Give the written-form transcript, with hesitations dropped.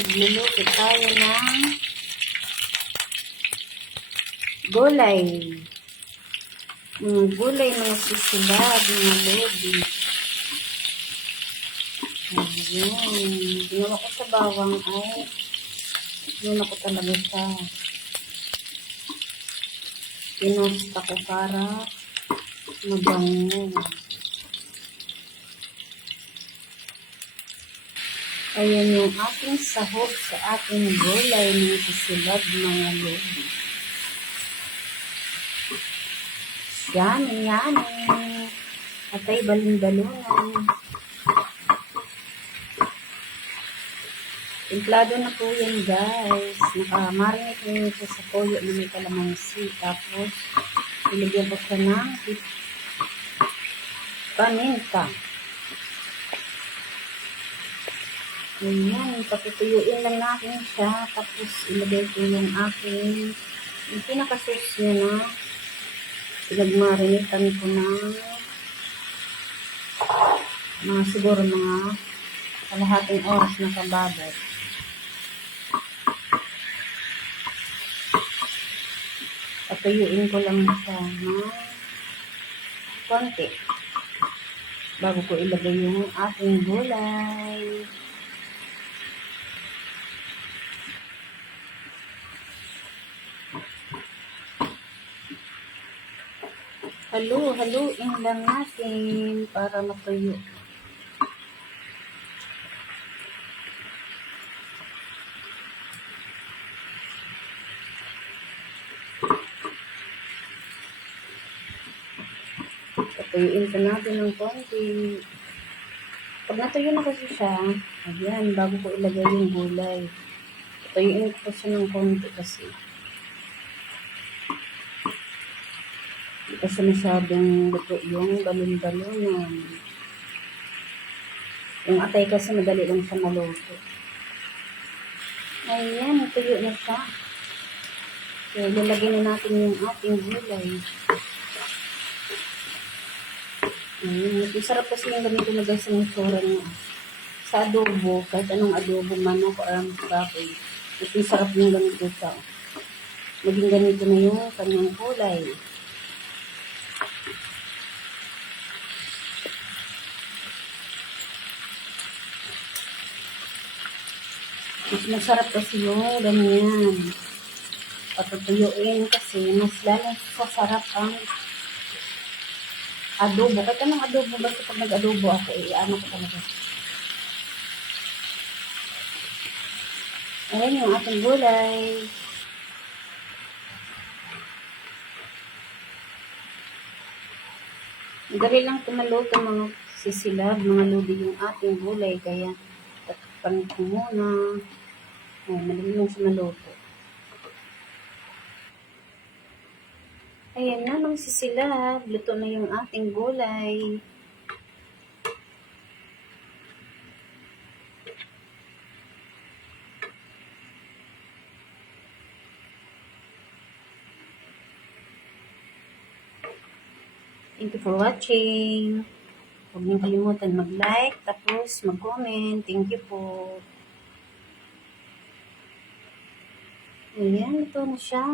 magluluto tayo ng gulay. Mga gulay, mga sisilad, mga lodi. Ayan. Ginawa ko sa bawang ay ginawa ko talaga siya. Pinusta ko para mabango. Ayan yung ating sahog sa ating gulay ng sisilad, mga lodi. Yummy, yummy. Atay balon-balonan. Templado na po yan, guys. Nakamarinate na ito sa toyo na may kalamansi. Tapos, ilagyan ko siya ng paminta. Ayan, patutuyuin lang natin siya. Tapos, ilagay ko yung aking yung pinakasus niya na pinagmarinitan ko ng mga siguro mga kalahating oras na kababat. Patuyuin ko lang siya ng konti bago ko ilagay yung ating gulay. Haluin lang natin para matuyo. Patuyuin pa natin ng konti. Pag natuyo na kasi siya, ayan, bago ko ilagay yung gulay. Patuyuin ko siya ng konti kasi. Hindi kasi masyadong luto yung balon-balonan. Yung atay kasi madali lang siya maluto. Ayan, natuyo na siya. So, lalagyan na natin yung ating gulay. Ayan, sarap kasi yung gamit ko na guys ng sura niya. Sa adobo, kahit anong adobo, manok or kapoy. Ito yung sarap yung gamit ko siya. Maging ganito na yung kanyang kulay. Mas masarap kasi yung ganyan. Patutuyuin kasi mas lalong sasarap ang adobo. Kahit anong adobo, basta pag nag-adobo ako, ano ko talaga. Ayan yung ating gulay. Dali lang tumaluto mga sisilab, mga lodi yung ating gulay. Kaya tatakpan ko muna. Ayan, madali lang siya maluto. Ayan na, mga sisilab. Luto na yung ating gulay. Thank you for watching. Huwag niyong kalimutan mag-like, tapos mag-comment. Thank you po. Ayan, ito na siya.